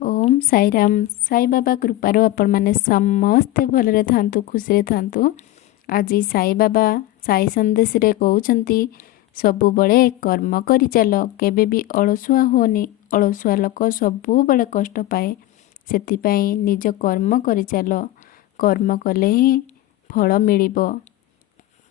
ओम साई राम साई बाबा कृपारो आपण माने समस्ते भलरे थांतु खुशी थांतु। आज साई बाबा साई संदेश रे कहउछंती सबु बळे कर्म करि चल, केबे भी अलसुआ होनी। अलसुआ लोक सबु बळे कष्ट पाए, सेति पई निज कर्म करि चल। कर्म कले ही फल मिलिबो।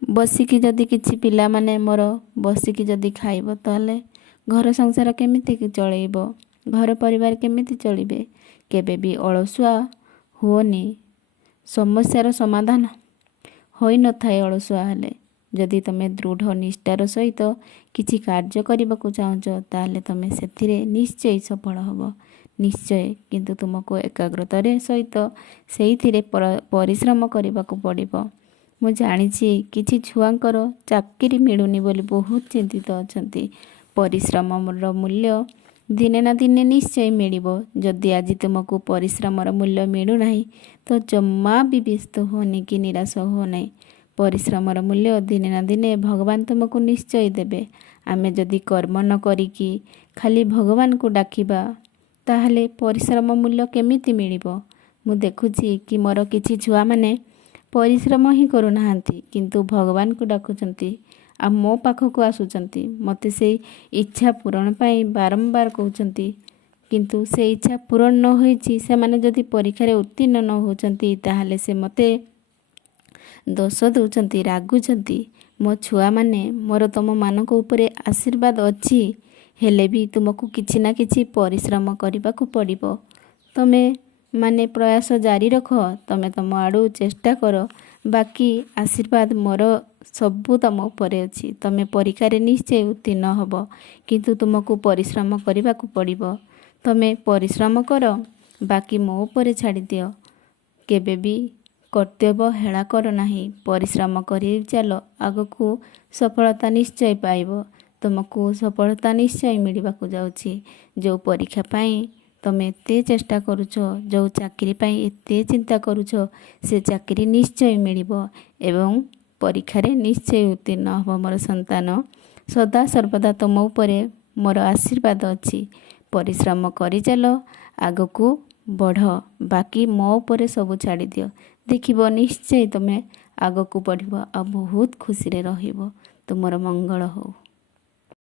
बसिकी जदि किछि पिला माने मोर बसिकी जदि खाइबो ताले घर संसार केमिति चलैबो, घर परिवार केमिति चलिबे। केबे भी अलसुआ होनी। समस्यार समाधान होई न थाए अलसुआ हेले। जदि तमे दृढ़ निष्ठार सहित किछि कार्य करबाकू चाहछ ताले तमे सेथिरे निश्चय सफल हबो, निश्चय। किंतु तुमको एकाग्रतार सहित सेइथिरे परिश्रम करबाकू पड़िबो। मु जानिछि किछि छुआंकर चाकरी मिलुनी बोली बहुत चिंतित अछंती। परिश्रमर मूल्य दिने ना दिने निश्चय मिलिबो। जदि आज तुमको परिश्रमर मूल्य मिलू नाही तो जम्मा भी व्यस्त होनी कि निराश हो नहीं। परिश्रमर मूल्य दिने ना दिने भगवान तुमको निश्चय देबे। आमे जदि कर्म न करिकी खाली भगवान को डाकिबा ताहले परिश्रम मूल्य केमिति मिलिबो। मु देखुछि कि मोर किछि छुआ माने परिश्रम ही करू नाहंती, किंतु भगवान को डाकुचंती आ मो पाखक आसुचंती। मते से इच्छा पूरण पाई बारंबार कहउचंती, किंतु से इच्छा पूरण न होईची। से माने जदि परीक्षा रे उत्तीर्ण न होचंती ताहले से मते दोष दउचंती, रागुचंती। मो छुआ माने मोर तम मानक उपरे आशीर्वाद अछि, हेले भी तुमको किछि ना किछि परिश्रम करबाकू पड़िबो। तमे माने प्रयास जारी रख, तमे तम आड़ू चेष्टा कर। बाकी आशीर्वाद मोर सबू तम उपरे अछि। तमे परीक्षा रे निश्चय उत्तीर्ण हब, किंतु तुमको परिश्रम करबाकू पड़िबो। तमे परिश्रम कर, बाकी मो उपरे छाड़ी दियो। केबे भी कर्तव्य हेळा कर नाही। परिश्रम करि चलो, आगकू सफलता निश्चय पाइबो। तुमको सफलता निश्चय मिलिबाकू जाउछि। जो परीक्षा पाई तमे एते चेष्टा करूछ, जो चाकरी पाई एते चिंता करूछ, से चाकरी निश्चय मिलिबो एवं परीक्षा रे निश्चय उत्तीर्ण हब। मोर संतान, सदा सर्वदा तुम उपरे मोर आशीर्वाद अछि। परिश्रम करि चलो, आगकू बढ़। बाकी मो उपरे सब छाड़ी दियो। देखिबो निश्चय तमे आगकू बढ़िबो आ बहुत खुशी रे रहिबो। तुमर मंगल हो।